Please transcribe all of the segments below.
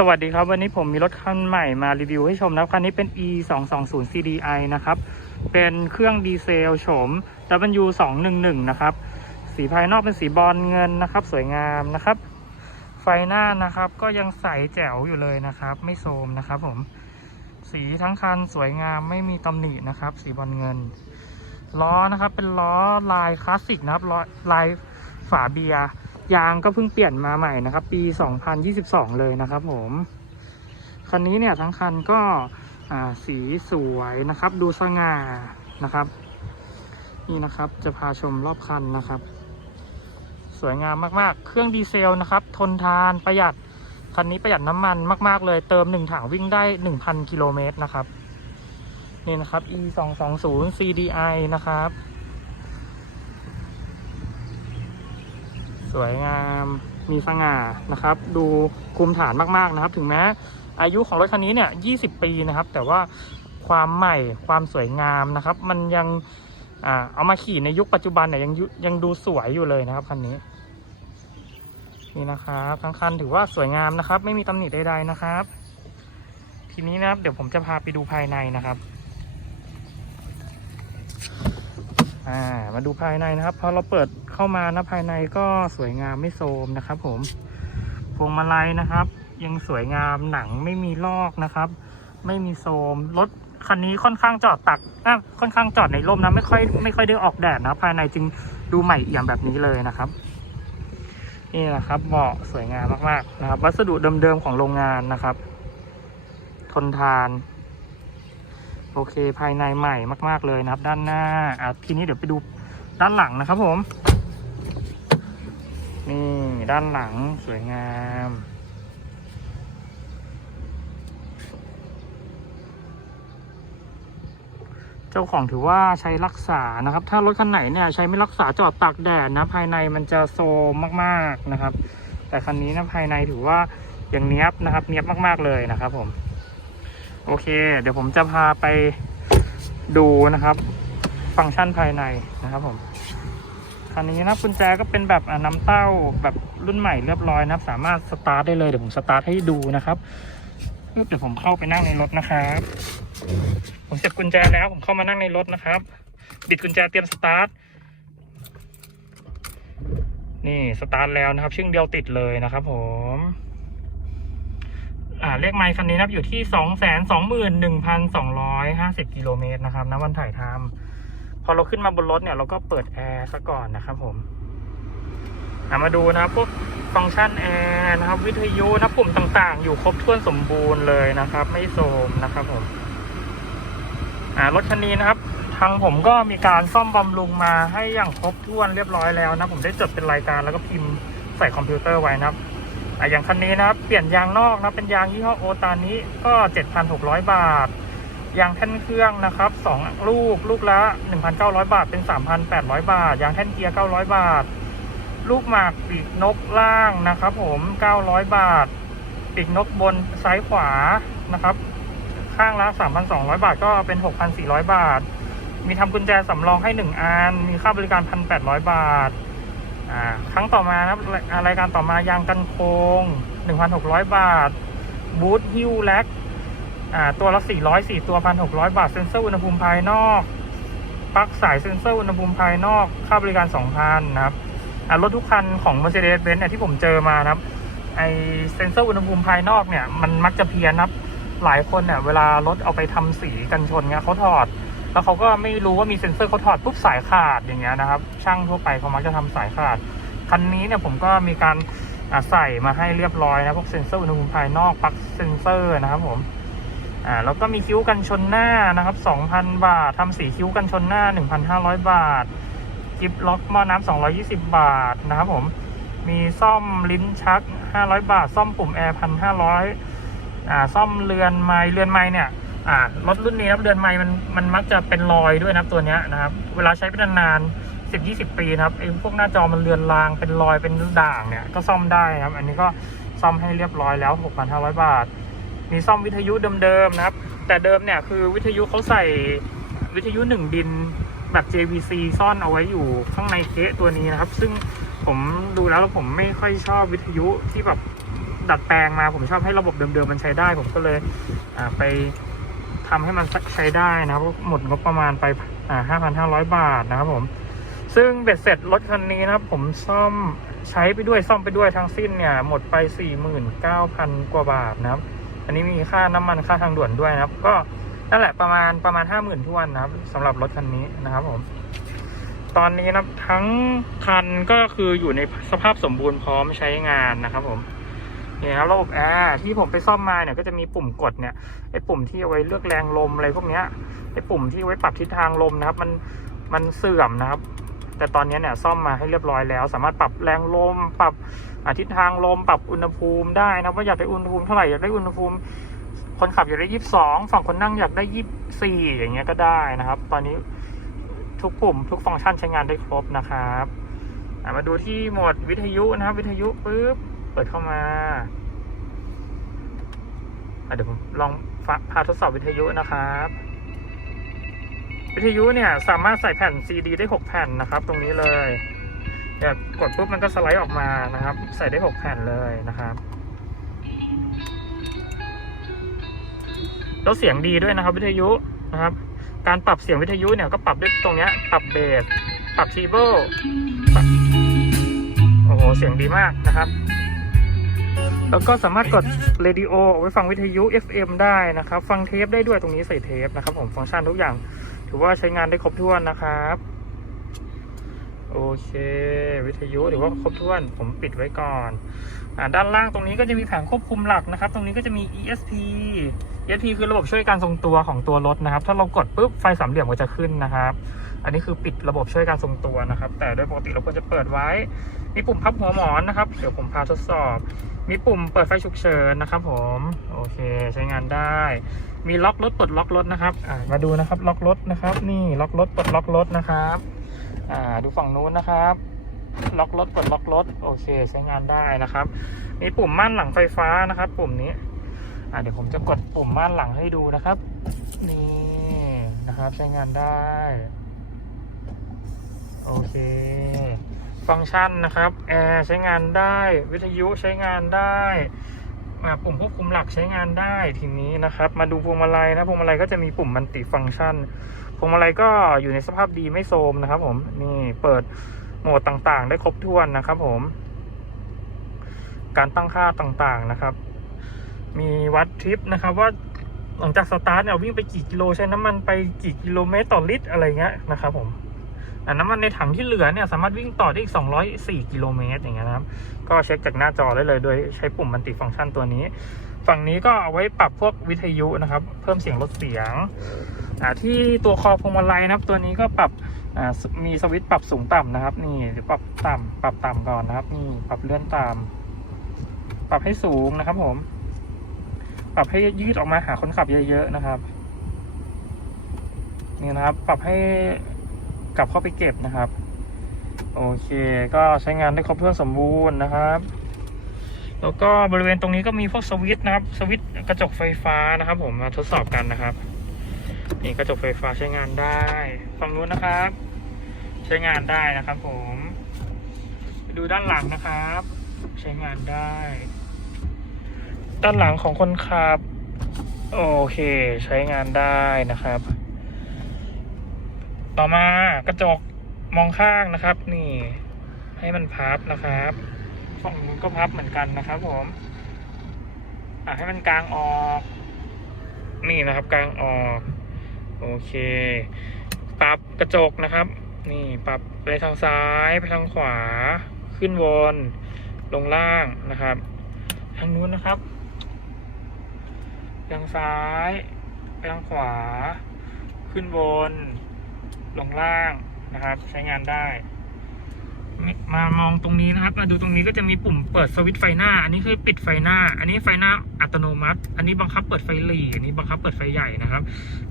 สวัสดีครับ วันนี้ผมมีรถคันใหม่มารีวิวให้ชมนะครับคันนี้เป็น e 2 2 0 CDI นะครับ เป็นเครื่องดีเซลโฉม W 2 1 1นะครับ สีภายนอกเป็นสีบอลเงินนะครับ สวยงามนะครับ ไฟหน้านะครับก็ยังใสแจ๋วอยู่เลยนะครับ ไม่โทรมนะครับผม สีทั้งคันสวยงามไม่มีตำหนินะครับ สีบอลเงิน ล้อนะครับเป็นล้อลายคลาสสิกนะครับล้อลายฝาเบียร์ ยางก็เพิ่งเปลี่ยนมาใหม่นะครับ ปี 2022 เลยนะครับผมคันนี้เนี่ยทั้งคันก็อ่าสีสวยนะครับ ดูสง่านะครับ นี่นะครับจะพาชมรอบคันนะครับ สวยงามมากๆ เครื่องดีเซลนะครับ ทนทานประหยัดคันนี้ประหยัดน้ำมันมาก ๆ เลยเติม 1 ถังวิ่งได้ 1,000 กิโลเมตรนะครับ นี่นะครับ e 2 2 0 CDI นะครับ วยงามมีสง่านะครับ ดูคุมฐานมากๆนะครับ ถึงแม้อายุของรถคันนี้เนี่ย 20 ปีนะครับ แต่ว่าความใหม่ความสวยงามนะครับ มันยังอเอามาขี่ในยุคปัจจุบันเนี่ยยังยุยังดูสวยอยู่เลยนะครับคันนี้นี่นะครับทั้งคันถือว่าสวยงามนะครับ ไม่มีตำหนิใดๆนะครับ ทีนี้นะครับเดี๋ยวผมจะพาไปดูภายในนะครับ อ่ามาดูภายในนะครับ พอเราเปิดเข้ามานะภายในก็สวยงามไม่โทรมนะครับผมพวงมาลัยนะครับ ยังสวยงามหนังไม่มีลอกนะครับ ไม่มีโทรมรถคันนี้ค่อนข้างจอดตักค่อนข้างจอดในร่มนะไม่ค่อยไม่ค่อยได้ออกแดดนะภายในจึงดูใหม่เอี่ยมแบบนี้เลยนะครับ นี่แหละครับเบาะสวยงามมากๆนะครับ วัสดุเดิมๆของโรงงานนะครับ ทนทาน โอเคภายในใหม่มาก ๆเลยนะครับ ด้านหน้าอะทีนี้เดี๋ยวไปดูด้านหลังนะครับผม นี่ด้านหลังสวยงามเจ้าของถือว่าใช้รักษานะครับ ถ้ารถคันไหนเนี่ยใช้ไม่รักษาจอดตากแดดนะ ภายในมันจะโซมมากๆนะครับ แต่คันนี้นะภายในถือว่ายังเนี้ยบนะครับ เนี้ยบมากๆเลยนะครับผม โอเค เดี๋ยวผมจะพาไปดูนะครับ ฟังก์ชันภายในนะครับผมคันนี้นะกุญแจก็เป็นแบบน้ำเต้าแบบรุ่นใหม่เรียบร้อยนะครับ สามารถสตาร์ทได้เลยเดี๋ยวผมสตาร์ทให้ดูนะครับปึ๊บเดี๋ยวผมเข้าไปนั่งในรถนะครับ ผมเสียบกุญแจแล้วผมเข้ามานั่งในรถนะครับ บิดกุญแจเตรียมสตาร์ทนี่สตาร์ทแล้วนะครับ ชึ่งเดียวติดเลยนะครับผม อ่าเลขไมค์คันนี้นะครับอยู่ที่สองแสนสองหมื่นหนึ่งพันสองร้อยห้าสิบกิโลเมตรนะครับณวันถ่ายทำพอเราขึ้นมาบนรถเนี่ย เราก็เปิดแอร์ซะก่อนนะครับผมมาดูนะครับพวกฟังก์ชันแอร์นะครับ วิทยุนะปุ่มต่างๆ อยู่ครบถ้วนสมบูรณ์เลยนะครับ ไม่โทมนะครับผมอ่ารถคันนี้นะครับ ทางผมก็มีการซ่อมบำรุงมาให้อย่างครบถ้วนเรียบร้อยแล้วนะ ผมได้จดเป็นรายการแล้วก็พิมพ์ใส่คอมพิวเตอร์ไว้นะครับ อะอย่างคันนี้นะครับเปลี่ยนยางนอกนะเป็นยางยี่ห้อโอตานี้ก็ 7,600 บาท ยางแท่นเครื่องนะครับ2ลูกลูกละ 1,900 บาท เป็น 3,800 บาท ยางแท่นเกียร์ 900 บาท ลูกหมากปีกนกล่างนะครับ ผม 900 บาทปีกนกบนซ้ายขวานะครับ ข้างละ 3,200 บาทก็เป็น 6,400 บาท มีทำกุญแจสำรองให้ 1อันมีค่าบริการ 1,800 บาท อ่าครั้งต่อมานะครับรายการต่อมายางกันโคง 1,600 บาท บูทฮิวแล็กอ่าตัวละ 400 4 ตัว 1,600 บาท เซ็นเซอร์อุณหภูมิภายนอกปลั๊กสายเซ็นเซอร์อุณหภูมิภายนอก ค่าบริการ 2,000 นะครับอ่ารถทุกคันของ Mercedes-Benz เนี่ยที่ผมเจอมานะครับ ไอเซ็นเซอร์อุณหภูมิภายนอกเนี่ย มันมักจะเพี้ยนนะครับ หลายคนเนี่ย เวลารถเอาไปทำสีกันชนเนี่ยเขาถอด แล้วเขาก็ไม่รู้ว่ามีเซ็นเซอร์เขาถอดปุ๊บสายขาดอย่างเงี้ยนะครับ ช่างทั่วไปเขามักจะทำสายขาด คันนี้เนี่ยผมก็มีการใส่มาให้เรียบร้อยนะพวกเซ็นเซอร์อุณหภูมิภายนอกปลั๊กเซ็นเซอร์นะครับผมอ่าแล้วก็มีคิ้วกันชนหน้านะครับ 2,000 บาททำสีคิ้วกันชนหน้า 1,500 บาทกิฟล็อกหม้อน้ำ220 บาทนะครับผมมีซ่อมลิ้นชัก 500 บาท ซ่อมปุ่มแอร์1,500อ่าซ่อมเรือนไม้เรือนไม้เนี่ย อ่ารถรุ่นนี้นะครับเรือนไม้มันมันมักจะเป็นรอยด้วยนะครับตัวนี้นะครับ เวลาใช้ไปนานๆสิบยี่สิบปีนะครับไอ้พวกหน้าจอมันเรือนรางเป็นรอยเป็นด่างเนี่ยก็ซ่อมได้นะครับ อันนี้ก็ซ่อมให้เรียบร้อยแล้ว 6,500 บาท มีซ่อมวิทยุเดิมๆนะครับ แต่เดิมเนี่ยคือวิทยุเขาใส่วิทยุหนึ่งดินแบบ JVC ซ่อนเอาไว้อยู่ข้างในเกะตัวนี้นะครับ ซึ่งผมดูแล้วผมไม่ค่อยชอบวิทยุที่แบบดัดแปลงมาผมชอบให้ระบบเดิมๆมันใช้ได้ ผมก็เลยไป ทำให้มันใช้ได้นะครับหมดงบประมาณไปอ่าห้าพันห้าร้อยบาทนะครับผม ซึ่งเบ็ดเสร็จรถคันนี้นะครับ ผมซ่อมใช้ไปด้วยซ่อมไปด้วยทั้งสิ้นเนี่ย หมดไปสี่หมื่นเก้าพันกว่าบาทนะครับ อันนี้มีค่าน้ำมันค่าทางด่วนด้วยนะครับ ก็นั่นแหละประมาณประมาณห้าหมื่นทวนนะครับสำหรับรถคันนี้นะครับผม ตอนนี้นะทั้งคันก็คืออยู่ในสภาพสมบูรณ์พร้อมใช้งานนะครับผม นี่ครับระบบแอร์ที่ผมไปซ่อมมาเนี่ยก็จะมีปุ่มกดเนี่ยไอ้ปุ่มที่เอาไว้เลือกแรงลมอะไรพวกเนี้ยไอ้ปุ่มที่ไว้ปรับทิศทางลมนะครับมันมันเสื่อมนะครับ แต่ตอนนี้เนี่ยซ่อมมาให้เรียบร้อยแล้ว สามารถปรับแรงลม ปรับทิศทางลม ปรับอุณหภูมิได้นะว่าอยากได้อุณหภูมิเท่าไหร่อยากได้อุณหภูมิ คนขับอยากได้ยี่สิบสองฝั่งคนนั่งอยากได้ยี่สี่อย่างเงี้ยก็ได้นะครับ ตอนนี้ทุกปุ่ม ทุกฟังก์ชันใช้งานได้ครบนะครับมาดูที่โหมดวิทยุนะครับ วิทยุปุ๊บ ปิดเข้ามาเดี๋ยวผมลองพาทดสอบวิทยุนะครับ วิทยุเนี่ยสามารถใส่แผ่นซีดีได้6แผ่นนะครับ ตรงนี้เลยเดี๋ยวกดปุ๊บมันก็สไลด์ออกมานะครับ ใส่ได้6แผ่นเลยนะครับแล้วเสียงดีด้วยนะครับ วิทยุนะครับ การปรับเสียงวิทยุเนี่ยก็ปรับด้วยตรงนี้ปรับเบส ปรับทีเบิลโอ้โหเสียงดีมากนะครับ แล้วก็สามารถกดเรดิโอเอาไว้ฟังวิทยุ FM ได้นะครับ ฟังเทปได้ด้วยตรงนี้ใส่เทปนะครับ ผมฟังก์ชันทุกอย่าง ถือว่าใช้งานได้ครบถ้วนนะครับโอเค วิทยุถือว่าครบถ้วนผมปิดไว้ก่อนอ่าด้านล่างตรงนี้ก็จะมีแผงควบคุมหลักนะครับ ตรงนี้ก็จะมี ESP ESP คือระบบช่วยการทรงตัวของตัวรถนะครับ ถ้าเรากดปุ๊บไฟสามเหลี่ยมก็จะขึ้นนะครับ อันนี้คือปิดระบบช่วยการทรงตัวนะครับ แต่โดยปกติเราควรจะเปิดไว้ มีปุ่มพับหัวหมอนนะครับเดี๋ยวผมพาทดสอบ มีปุ่มเปิดไฟฉุกเฉินนะครับ ผมโอเคใช้งานได้ มีล็อกรถปลดล็อกรถนะครับมาดูนะครับล็อกรถนะครับ นี่ล็อกรถปลดล็อกรถนะครับดูฝั่งนู้นนะครับล็อกรถปลดล็อกรถโอเคใช้งานได้นะครับ มีปุ่มม่านหลังไฟฟ้านะครับ ปุ่มนี้เดี๋ยวผมจะกดปุ่มม่านหลังให้ดูนะครับ นี่นะครับใช้งานได้ โอเค ฟังก์ชันนะครับ แอร์ใช้งานได้ วิทยุใช้งานได้ปุ่มควบคุมหลักใช้งานได้ทีนี้นะครับ มาดูพวงมาลัยนะพวงมาลัยก็จะมีปุ่มมัลติฟังก์ชันพวงมาลัยก็อยู่ในสภาพดีไม่โทรมนะครับ ผมนี่เปิดโหมดต่างๆ ได้ครบถ้วนนะครับ ผม การตั้งค่าต่างๆนะครับ มีวัดทริปนะครับ ว่าหลังจากสตาร์ทเนี่ยวิ่งไปกี่กิโลใช้น้ำมันไปกี่กิโลเมตรต่อลิตรอะไรเงี้ยนะครับ ผม อ่น้ำมันในถังที่เหลือเนี่ยสามารถวิ่งต่อได้อีก 204 กิโลเมตรอย่างเงี้ยนะครับ ก็เช็คจากหน้าจอได้เลยโดยใช้ปุ่มมัลติฟังก์ชันตัวนี้ ฝั่งนี้ก็เอาไว้ปรับพวกวิทยุนะครับ เพิ่มเสียงลดเสียงที่ตัวคอพวงมาลัยนะครับ ตัวนี้ก็ปรับมีสวิตช์ปรับสูงต่ำนะครับ นี่เดี๋ยวปรับต่ำปรับต่ำก่อนนะครับ นี่ปรับเลื่อนตามปรับให้สูงนะครับผม ปรับให้ยืดออกมาหาคนขับเยอะ ๆนะครับ นี่นะครับ ปรับให้ กลับเข้าไปเก็บนะครับ โอเค ก็ใช้งานได้ครบถ้วนสมบูรณ์นะครับ แล้วก็บริเวณตรงนี้ก็มีพวกสวิตช์นะครับ สวิตช์กระจกไฟฟ้านะครับ ผมมาทดสอบกันนะครับ นี่กระจกไฟฟ้าใช้งานได้ฝั่งนู้นนะครับ ใช้งานได้นะครับผมดูด้านหลังนะครับ ใช้งานได้ ด้านหลังของคนขับ โอเค ใช้งานได้นะครับ ต่อมากระจกมองข้างนะครับ นี่ ให้มันพับนะครับฝั่งนู้นก็พับเหมือนกันนะครับ ผมอะให้มันกลางออก นี่นะครับกลางออกโอเค ปรับกระจกนะครับ นี่ปรับไปทางซ้ายไปทางขวา ขึ้นวนลงล่างนะครับ ทางนู้นนะครับไปทางซ้ายไปทางขวา ขึ้นบน ลงล่างนะครับ ใช้งานได้ มามองตรงนี้นะครับ มาดูตรงนี้ก็จะมีปุ่มเปิดสวิตช์ไฟหน้า อันนี้คือปิดไฟหน้า อันนี้ไฟหน้าอัตโนมัติ อันนี้บังคับเปิดไฟหลีอันนี้บังคับเปิดไฟใหญ่นะครับ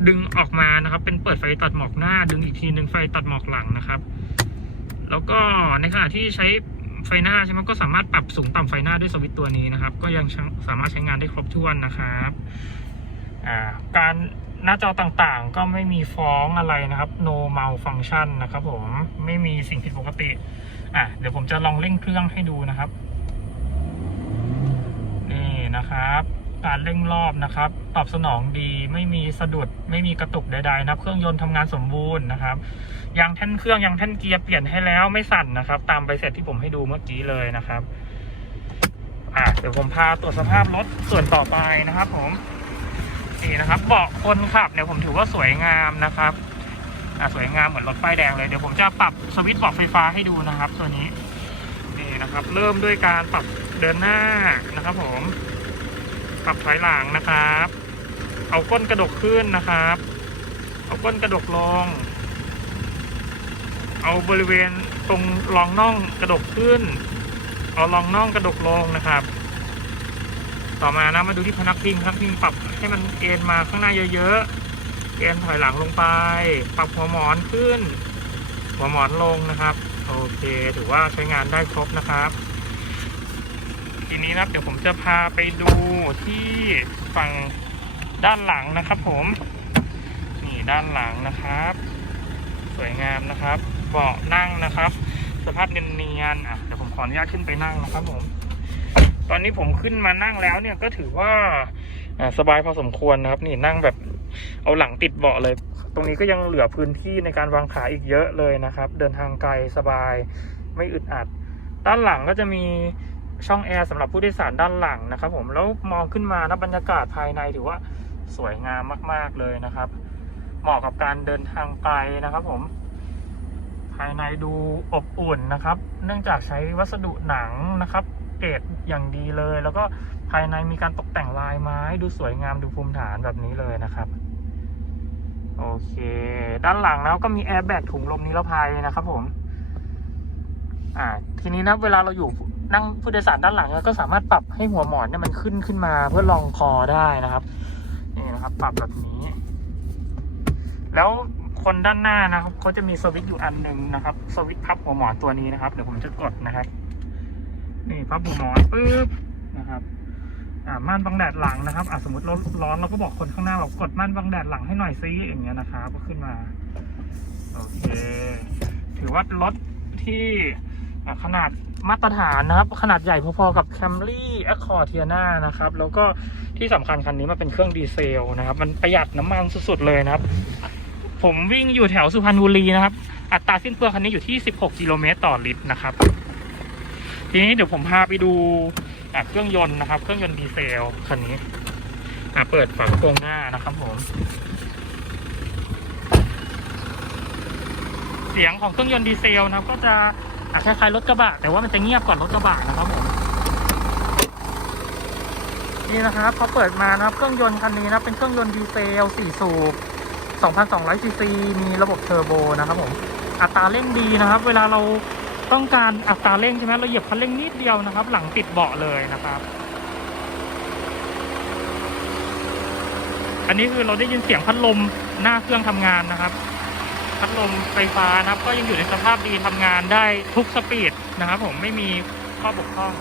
ดึงออกมานะครับ เป็นเปิดไฟตัดหมอกหน้า ดึงอีกทีหนึ่งไฟตัดหมอกหลังนะครับ แล้วก็ในขณะที่ใช้ไฟหน้าใช่ไหมก็สามารถปรับสูงต่ำไฟหน้าด้วยสวิตช์ตัวนี้นะครับ ก็ยังสามารถใช้งานได้ครบถ้วนนะครับการ หน้าจอต่างๆ ก็ไม่มีฟ้องอะไรนะครับ no malfunction นะครับผม ไม่มีสิ่งผิดปกติ อะ เดี๋ยวผมจะลองเร่งเครื่องให้ดูนะครับเดี๋ยวการเร่งรอบนะครับ ตอบสนองดี ไม่มีสะดุด ไม่มีกระตุกใดๆนะครับ เครื่องยนต์ทำงานสมบูรณ์นะครับ ยางแท่นเครื่องยางแท่นเกียร์เปลี่ยนให้แล้วไม่สั่นนะครับ ตามใบเสร็จที่ผมให้ดูเมื่อกี้เลยนะครับ อะ เดี๋ยวผมพาตรวจสภาพรถส่วนต่อไปนะครับผม นี่นะครับ เบาะคนขับเนี่ยผมถือว่าสวยงามนะครับสวยงามเหมือนรถป้ายแดงเลยเดี๋ยวผมจะปรับสวิตช์เบาะไฟฟ้าให้ดูนะครับ ตัวนี้นี่นะครับ เริ่มด้วยการปรับเดินหน้านะครับ ผม ปรับถอยหลังนะครับ เอาก้นกระดกขึ้นนะครับ เอาก้นกระดกลง เอาบริเวณตรงรองน่องกระดกขึ้น เอารองน่องกระดกลงนะครับ ต่อมานะมาดูที่พนักพิงพนักพิงปรับให้มันเอ็นมาข้างหน้าเยอะๆเอ็นถอยหลังลงไป ปรับหัวหมอนขึ้น หัวหมอนลงนะครับ โอเคถือว่าใช้งานได้ครบนะครับ ทีนี้นะเดี๋ยวผมจะพาไปดูที่ฝั่งด้านหลังนะครับ ผมนี่ด้านหลังนะครับ สวยงามนะครับเบาะนั่งนะครับ สภาพเนียนๆอะเดี๋ยวผมขออนุญาตขึ้นไปนั่งนะครับผม ตอนนี้ผมขึ้นมานั่งแล้วเนี่ยก็ถือว่าสบายพอสมควรนะครับ นี่นั่งแบบเอาหลังติดเบาะเลย ตรงนี้ก็ยังเหลือพื้นที่ในการวางขาอีกเยอะเลยนะครับ เดินทางไกลสบายไม่อึดอัด ด้านหลังก็จะมีช่องแอร์สำหรับผู้โดยสารด้านหลังนะครับ ผมแล้วมองขึ้นมานะบรรยากาศภายในถือว่าสวยงามมาก ๆเลยนะครับ เหมาะกับการเดินทางไกลนะครับ ผม ภายในดูอบอุ่นนะครับ เนื่องจากใช้วัสดุหนังนะครับ เกรดอย่างดีเลย แล้วก็ภายในมีการตกแต่งลายไม้ดูสวยงามดูภูมิฐานแบบนี้เลยนะครับ โอเค ด้านหลังแล้วก็มีแอร์แบ็กถุงลมนิรภัยนะครับผมอ่า ทีนี้นะเวลาเราอยู่นั่งผู้โดยสารด้านหลังก็สามารถปรับให้หัวหมอนเนี่ยมันขึ้นขึ้นมาเพื่อรองคอได้นะครับนี่นะครับ ปรับแบบนี้ แล้วคนด้านหน้านะครับเขาจะมีสวิตช์อยู่อันหนึ่งนะครับ สวิตช์พับหัวหมอนตัวนี้นะครับ เดี๋ยวผมจะกดนะครับ นี่พับหัวหมอนปึ๊บนะครับอ่าม่านบังแดดหลังนะครับอ่าสมมติเราร้อนเราก็บอกคนข้างหน้าบอกกดม่านบังแดดหลังให้หน่อยซิอย่างเงี้ยนะครับก็ขึ้นมาโอเคถือว่ารถที่ขนาดมาตรฐานนะครับ ขนาดใหญ่พอๆกับ Camry Accord Tiana นะครับ แล้วก็ที่สำคัญคันนี้มันเป็นเครื่องดีเซลนะครับ มันประหยัดน้ำมันสุดๆเลยนะครับ ผมวิ่งอยู่แถวสุพรรณบุรีนะครับ อัตราสิ้นเปลืองคันนี้อยู่ที่ 16 กิโลเมตรต่อลิตรนะครับ ทีนี้เดี๋ยวผมพาไปดูเครื่องยนต์นะครับ เครื่องยนต์ดีเซลคันนี้อะเปิดฝากระโปรงหน้านะครับผมเสียงของเครื่องยนต์ดีเซลนะครับ ก็จะอะคล้ายๆรถกระบะแต่ว่ามันจะเงียบกว่ารถกระบะนะครับผมนี่นะครับพอเปิดมานะครับเครื่องยนต์คันนี้นะเป็นเครื่องยนต์ดีเซล 4 สูบ 2,200ซีซีมีระบบเทอร์โบนะครับผมอัตราเร่งดีนะครับ เวลาเรา ต้องการอัตราเร่งใช่ไหมเราเหยียบคันเร่งนิดเดียวนะครับ หลังติดเบาะเลยนะครับ อันนี้คือเราได้ยินเสียงพัดลมหน้าเครื่องทำงานนะครับ พัดลมไฟฟ้านะครับ ก็ยังอยู่ในสภาพดีทำงานได้ทุกสปีดนะครับ ผมไม่มีข้อบกพร่อง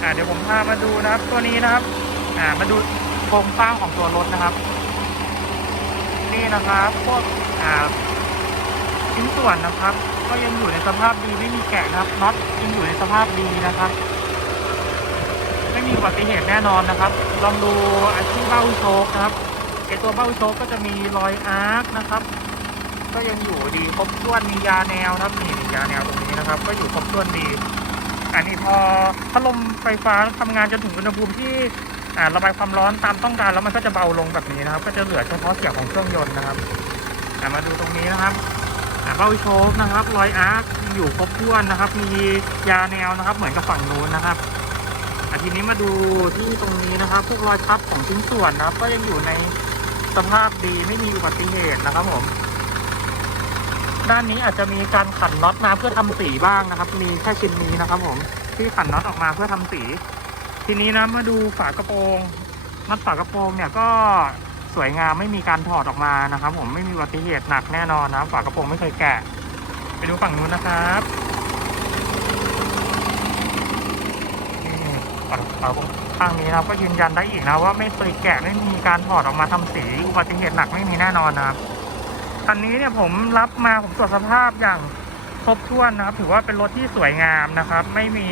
อ่าเดี๋ยวผมพามาดูนะครับ ตัวนี้นะครับ อ่ามาดูโครงสร้างของตัวรถนะครับ นี่นะครับพวกอ่า ชิ้นส่วนนะครับ ก็ยังอยู่ในสภาพดีไม่มีแกะนะครับน็อตยังอยู่ในสภาพดีนะครับ ไม่มีอุบัติเหตุแน่นอนนะครับ ลองดูอาที่เบ้าโชคนะครับไอตัวเบ้าโชคก็จะมีรอยอาร์คนะครับ ก็ยังอยู่ดีครบถ้วนมียาแนวนะครับนี่ยาแนวตรงนี้นะครับ ก็อยู่ครบถ้วนดี อันนี้พอพัดลมไฟฟ้าทำงานจนถึงอุณหภูมิที่ระบายความร้อนตามต้องการแล้วมันก็จะเบาลงแบบนี้นะครับ ก็จะเหลือเฉพาะเสียงของเครื่องยนต์นะครับมาดูตรงนี้นะครับ เบ้าโชคนะครับรอยอาร์คอยู่ครบถ้วนนะครับ มียาแนวนะครับ เหมือนกับฝั่งนู้นนะครับทีนี้มาดูที่ตรงนี้นะครับพวกรอยพับของชิ้นส่วนนะครับ ก็ยังอยู่ในสภาพดีไม่มีอุบัติเหตุนะครับผม ด้านนี้อาจจะมีการขันน็อตมาเพื่อทำสีบ้างนะครับ มีแค่ชิ้นนี้นะครับ ผมที่ขันน็อตออกมาเพื่อทำสี ทีนี้นะมาดูฝากระโปรงน็อตฝากระโปรงเนี่ยก็ สวยงามไม่มีการถอดออกมานะครับ ผมไม่มีอุบัติเหตุหนักแน่นอนนะฝากระโปรงไม่เคยแกะ ไปดูฝั่งนู้นนะครับฝากระโปรงข้างนี้นะก็ยืนยันได้อีกนะว่าไม่เคยแกะไม่มีการถอดออกมาทำสีอุบัติเหตุหนักไม่มีแน่นอนนะครับคันนี้เนี่ยผมรับมาผมตรวจสภาพอย่างครบถ้วนนะครับ ถือว่าเป็นรถที่สวยงามนะครับ ไม่มี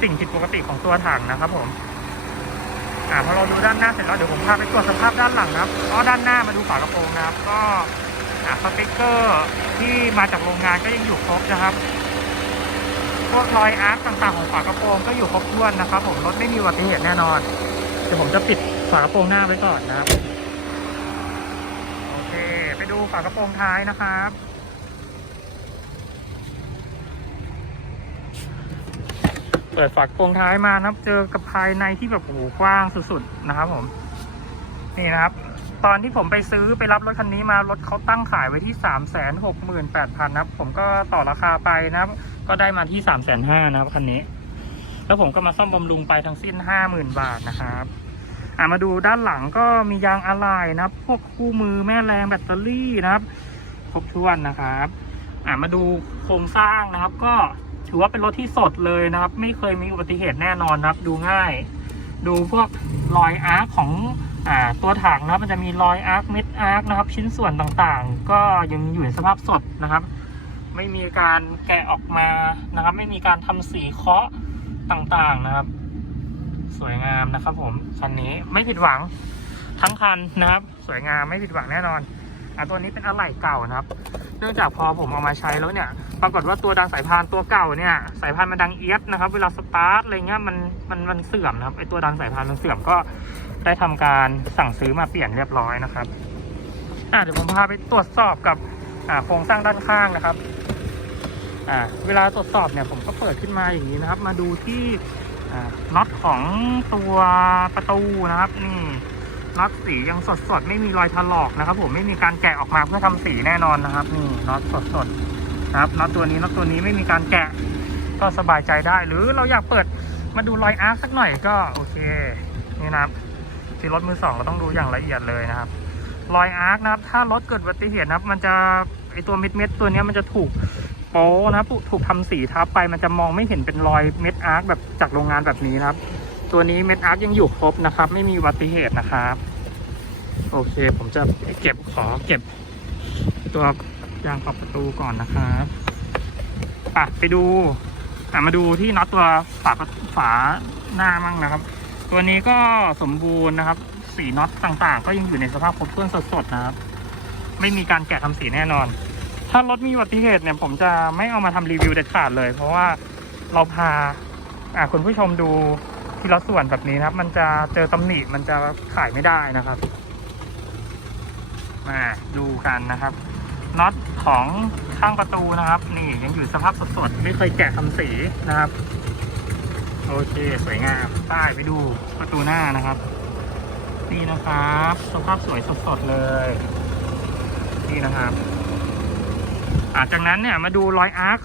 สิ่งผิดปกติของตัวถังนะครับผม อ่าพอเราดูด้านหน้าเสร็จแล้วเดี๋ยวผมพาไปตรวจสภาพด้านหลังครับก็ด้านหน้ามาดูฝากระโปรงนะครับ ก็อ่าสติ๊กเกอร์ที่มาจากโรงงานก็ยังอยู่ครบนะครับพวกรอยอาร์คต่างๆของฝากระโปรงก็อยู่ครบถ้วนนะครับ ผมรถไม่มีอุบัติเหตุแน่นอน เดี๋ยวผมจะปิดฝากระโปรงหน้าไว้ก่อนนะครับ โอเค ไปดูฝากระโปรงท้ายนะครับ เปิดฝากโปรงท้ายมานะครับ เจอกับภายในที่แบบโอ้โหกว้างสุดๆนะครับ ผม นี่นะครับ ตอนที่ผมไปซื้อไปรับรถคันนี้มารถเขาตั้งขายไว้ที่สามแสนหกหมื่นแปดพันนะครับ ผมก็ต่อราคาไปนะครับ ก็ได้มาที่สามแสนห้านะครับคันนี้ แล้วผมก็มาซ่อมบำรุงไปทั้งสิ้นห้าหมื่นบาทนะครับอ่ามาดูด้านหลังก็มียางอะไหล่นะครับ พวกคู่มือแม่แรงแบตเตอรี่นะครับ ครบถ้วนนะครับ อ่ามาดูโครงสร้างนะครับ ก็ ถือว่าเป็นรถที่สดเลยนะครับ ไม่เคยมีอุบัติเหตุแน่นอนนะครับ ดูง่าย ดูพวกรอยอาร์คของอ่าตัวถังนะครับมันจะมีรอยอาร์คเม็ดอาร์คนะครับ ชิ้นส่วนต่างๆ ก็ยังอยู่ในสภาพสดนะครับ ไม่มีการแกะออกมานะครับ ไม่มีการทำสีเคาะต่างๆนะครับ สวยงามนะครับ ผมคันนี้ไม่ผิดหวังทั้งคันนะครับ สวยงามไม่ผิดหวังแน่นอน อะตัวนี้เป็นอะไหล่เก่านะครับ เนื่องจากพอผมเอามาใช้แล้วเนี่ย ปรากฏว่าตัวดังสายพานตัวเก่าเนี่ยสายพานมันดังเอียดนะครับ เวลาสตาร์ทอะไรเงี้ยมันมันมันเสื่อมนะครับไอตัวดังสายพานมันเสื่อมก็ได้ทำการสั่งซื้อมาเปลี่ยนเรียบร้อยนะครับอะเดี๋ยวผมพาไปตรวจสอบกับอ่าโครงสร้างด้านข้างนะครับอ่าเวลาตรวจสอบเนี่ยผมก็เปิดขึ้นมาอย่างนี้นะครับ มาดูที่อ่าน็อตของตัวประตูนะครับนี่ น็อตสียังสดสดไม่มีรอยถลอกนะครับ ผมไม่มีการแกะออกมาเพื่อทำสีแน่นอนนะครับนี่น็อตสดสดนะครับน็อตตัวนี้น็อตตัวนี้ไม่มีการแกะก็สบายใจได้ หรือเราอยากเปิดมาดูรอยอาร์คสักหน่อยก็โอเคนี่นะครับที่รถมือสองเราต้องดูอย่างละเอียดเลยนะครับ รอยอาร์คนะครับ ถ้ารถเกิดอุบัติเหตุนะครับ มันจะไอตัวเม็ดเม็ดตัวนี้มันจะถูกโป๊นะครับถูกถูกทำสีทับไปมันจะมองไม่เห็นเป็นรอยเม็ดอาร์คแบบจากโรงงานแบบนี้นะครับ ตัวนี้เม็ดอาร์คยังอยู่ครบนะครับ ไม่มีอุบัติเหตุนะครับ โอเค ผมจะเก็บขอเก็บ ตัวยางขอบประตูก่อนนะครับอะไปดูอะมาดูที่น็อตตัวฝาฝาหน้ามั่งนะครับ ตัวนี้ก็สมบูรณ์นะครับ สีน็อตต่างๆ ก็ยังอยู่ในสภาพครบถ้วนสดๆนะครับ ไม่มีการแกะทำสีแน่นอน ถ้ารถมีอุบัติเหตุเนี่ย ผมจะไม่เอามาทำรีวิวเด็ดขาดเลย เพราะว่าเราพาอ่าคุณผู้ชมดู ทีละส่วนแบบนี้นะครับ มันจะเจอตำหนิมันจะขายไม่ได้นะครับมาดูกันนะครับน็อตของข้างประตูนะครับ นี่ยังอยู่สภาพสดๆไม่เคยแกะทำสีนะครับ โอเคสวยงามป้ายไปดูประตูหน้านะครับ นี่นะครับ สภาพสวยสดๆเลย นี่นะครับอาจากนั้นเนี่ยมาดูรอยอาร์ค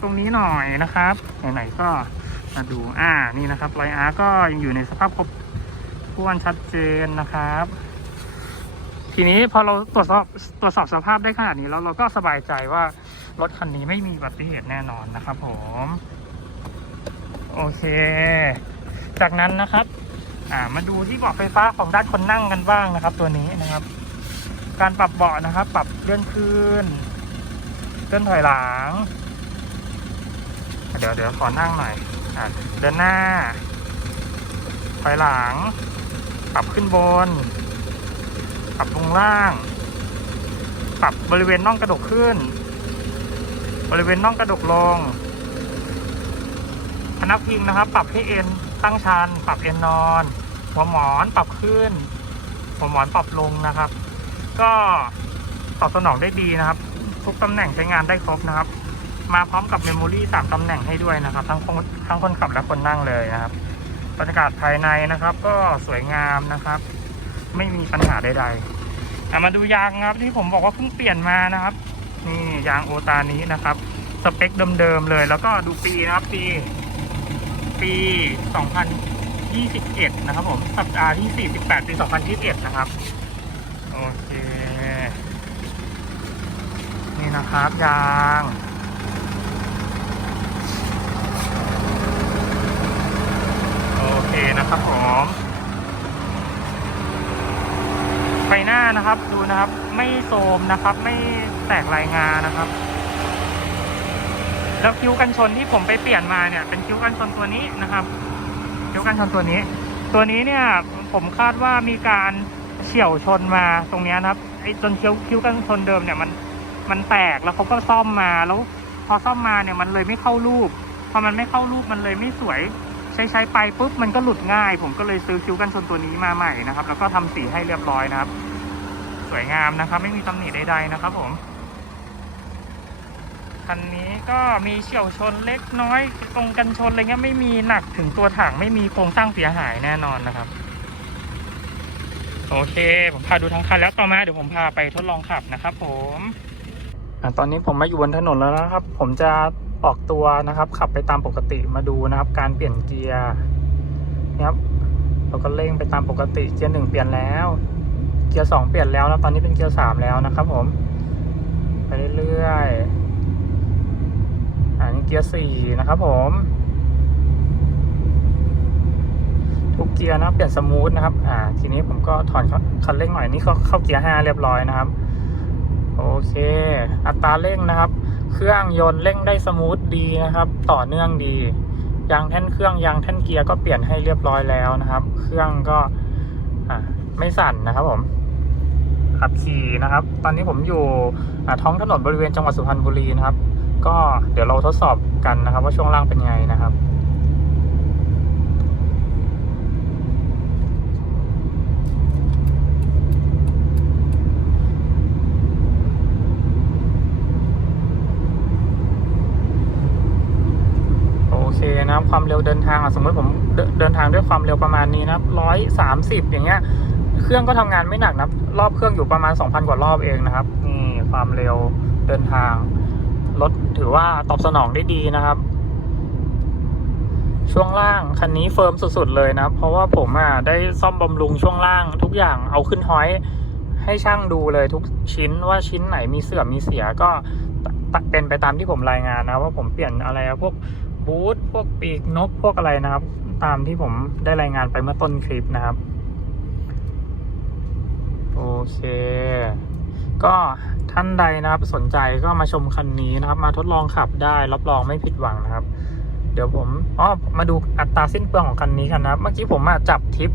ตรงนี้หน่อยนะครับไหนๆก็ มาดูอ่านี่นะครับรอยอาร์ก็ยังอยู่ในสภาพครบถ้วนชัดเจนนะครับ ทีนี้พอเราตรวจสอบตรวจสอบสภาพได้ขนาดนี้แล้วเราก็สบายใจว่ารถคันนี้ไม่มีอุบัติเหตุแน่นอนนะครับ ผมโอเค จากนั้นนะครับ อ่ามาดูที่เบาะไฟฟ้าของด้านคนนั่งกันบ้างนะครับ ตัวนี้นะครับ การปรับเบาะนะครับ ปรับเลื่อนขึ้นเลื่อนถอยหลัง เดี๋ยวเดี๋ยวขอนั่งหน่อย เดินหน้า ถอยหลัง ปรับขึ้นบน ปรับลงล่าง ปรับบริเวณน่องกระดกขึ้น บริเวณน่องกระดกลงพนักพิงนะครับ ปรับให้เอ็นตั้งชัน ปรับเอ็นนอน หัวหมอนปรับขึ้น หัวหมอนปรับลงนะครับ ก็ตอบสนองได้ดีนะครับ ทุกตำแหน่งใช้งานได้ครบนะครับ มาพร้อมกับเมมโมรี่สามตำแหน่งให้ด้วยนะครับ ทั้งคนทั้งคนขับและคนนั่งเลยนะครับบรรยากาศภายในนะครับ ก็สวยงามนะครับ ไม่มีปัญหาใดๆมาดูยางครับที่ผมบอกว่าเพิ่งเปลี่ยนมานะครับนี่ยางโอตานี้นะครับ สเปคเดิมๆเลย แล้วก็ดูปีนะครับ ปี ปี 2021 นะครับผมสัปดาห์ที่ 48 ปี 2021 นะครับ โอเค นี่นะครับยาง โอ เคนะครับผมไฟหน้านะครับดูนะครับ ไม่โทรมนะครับ ไม่แตกลายงานะครับ แล้วคิ้วกันชนที่ผมไปเปลี่ยนมาเนี่ย เป็นคิ้วกันชนตัวนี้นะครับ คิ้วกันชนตัวนี้ ตัวนี้เนี่ยผมคาดว่ามีการเฉี่ยวชนมาตรงนี้นะครับไอ้จนคิ้วคิ้วกันชนเดิมเนี่ยมันมันแตกแล้วเขาก็ซ่อมมาแล้ว พอซ่อมมาเนี่ยมันเลยไม่เข้ารูปพอมันไม่เข้ารูปมันเลยไม่สวย ใช้ใช้ไปปุ๊บมันก็หลุดง่าย ผมก็เลยซื้อคิ้วกันชนตัวนี้มาใหม่นะครับ แล้วก็ทำสีให้เรียบร้อยนะครับ สวยงามนะครับ ไม่มีตำหนิใดๆนะครับ ผมคันนี้ก็มีเฉี่ยวชนเล็กน้อยตรงกันชนอะไรเงี้ยไม่มีหนักถึงตัวถังไม่มีโครงสร้างเสียหายแน่นอนนะครับ โอเค ผมพาดูทั้งคันแล้วต่อมาเดี๋ยวผมพาไปทดลองขับนะครับ ผมอตอนนี้ผมมาอยู่บนถนนแล้วนะครับ ผมจะ ออกตัวนะครับ ขับไปตามปกติมาดูนะครับ การเปลี่ยนเกียร์นะครับเราก็เร่งไปตามปกติเกียร์หนึ่งเปลี่ยนแล้ว เกียร์สองเปลี่ยนแล้วนะตอนนี้เป็นเกียร์สามแล้วนะครับ ผม ไปเรื่อยๆอันนี้เกียร์สี่นะครับ ผมทุกเกียร์นะเปลี่ยนสมูทนะครับ อ่า ทีนี้ผมก็ถอนคันเร่งหน่อยนี่เขาเข้าเกียร์ห้าเรียบร้อยนะครับ โอเค อัตราเร่งนะครับ เครื่องยนต์เร่งได้สมูทดีนะครับ ต่อเนื่องดี ยางแท่นเครื่องยางแท่นเกียร์ก็เปลี่ยนให้เรียบร้อยแล้วนะครับ เครื่องก็ไม่สั่นนะครับผมขับขี่นะครับ ตอนนี้ผมอยู่ท้องถนนบริเวณจังหวัดสุพรรณบุรีนะครับ ก็เดี๋ยวเราทดสอบกันนะครับ ว่าช่วงล่างเป็นไงนะครับ โอเค นะครับความเร็วเดินทางอะสมมติผมเดินเดินทางด้วยความเร็วประมาณนี้นะครับร้อยสามสิบอย่างเงี้ย เครื่องก็ทำงานไม่หนักนะรอบเครื่องอยู่ประมาณ2,000กว่ารอบเองนะครับนี่ความเร็วเดินทางรถถือว่าตอบสนองได้ดีนะครับ ช่วงล่างคันนี้เฟิร์มสุดๆเลยนะเพราะว่าผมอะได้ซ่อมบำรุงช่วงล่างทุกอย่างเอาขึ้นห้อยให้ช่างดูเลยทุกชิ้นว่าชิ้นไหนมีเสื่อมมีเสียก็เป็นไปตามที่ผมรายงานนะว่าผมเปลี่ยนอะไรพวก บูทพวกปีกนกพวกอะไรนะครับ ตามที่ผมได้รายงานไปเมื่อต้นคลิปนะครับ โอเค ก็ท่านใดนะครับสนใจก็มาชมคันนี้นะครับ มาทดลองขับได้รับรองไม่ผิดหวังนะครับ เดี๋ยวผมอ๋อมาดูอัตราสิ้นเปลืองของคันนี้กันนะครับ เมื่อกี้ผมมาจับทิป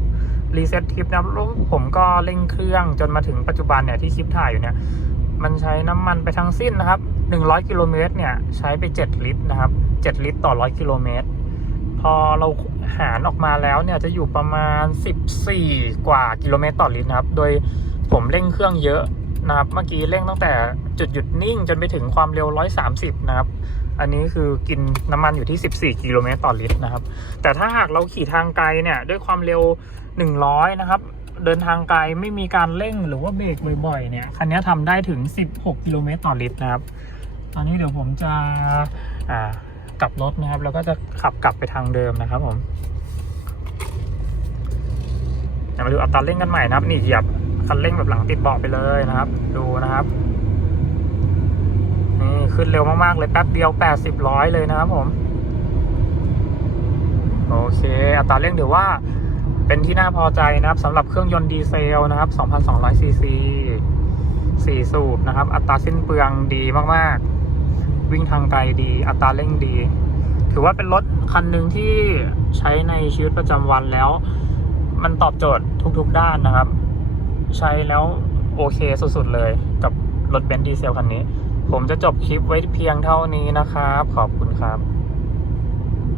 รีเซ็ตทิปนะครับแล้วผมก็เร่งเครื่องจนมาถึงปัจจุบันเนี่ยที่คลิปถ่ายอยู่เนี่ยมันใช้น้ำมันไปทั้งสิ้นนะครับ 100 กิโลเมตรเนี่ยใช้ไป 7 ลิตรนะครับ 7 ลิตรต่อ 100 กิโลเมตร พอเราหารออกมาแล้วเนี่ยจะอยู่ประมาณ 14 กว่ากิโลเมตรต่อลิตรนะครับ โดยผมเร่งเครื่องเยอะนะครับ เมื่อกี้เร่งตั้งแต่จุดหยุดนิ่งจนไปถึงความเร็ว 130 นะครับ อันนี้คือกินน้ำมันอยู่ที่ 14 กิโลเมตรต่อลิตรนะครับ แต่ถ้าหากเราขี่ทางไกลเนี่ยด้วยความเร็ว 100 นะครับเดินทางไกลไม่มีการเร่งหรือว่าเบรกบ่อยๆ เนี่ยคันนี้ทำได้ถึง 16 กิโลเมตรต่อลิตรนะครับ ตอนนี้เดี๋ยวผมจะอ่า กลับรถนะครับ แล้วก็จะขับกลับไปทางเดิมนะครับผมเดี๋ยวมาดูอัตราเร่งกันใหม่นะครับ นี่เหยียบคันเร่งแบบหลังติดเบาะไปเลยนะครับ ดูนะครับนี่ขึ้นเร็วมากๆเลยแป๊บเดียว80ร้อยเลยนะครับผมโอเคอัตราเร่งถือว่าเป็นที่น่าพอใจนะครับสำหรับเครื่องยนต์ดีเซลนะครับ 2,200ซีซี4สูบนะครับ อัตราสิ้นเปลืองดีมากๆ วิ่งทางไกลดี อัตราเร่งดี ถือว่าเป็นรถคันหนึ่งที่ใช้ในชีวิตประจำวันแล้ว มันตอบโจทย์ทุกๆด้านนะครับ ใช้แล้วโอเคสุดๆเลยกับรถเบนซ์ดีเซลคันนี้ ผมจะจบคลิปไว้เพียงเท่านี้นะครับ ขอบคุณครับ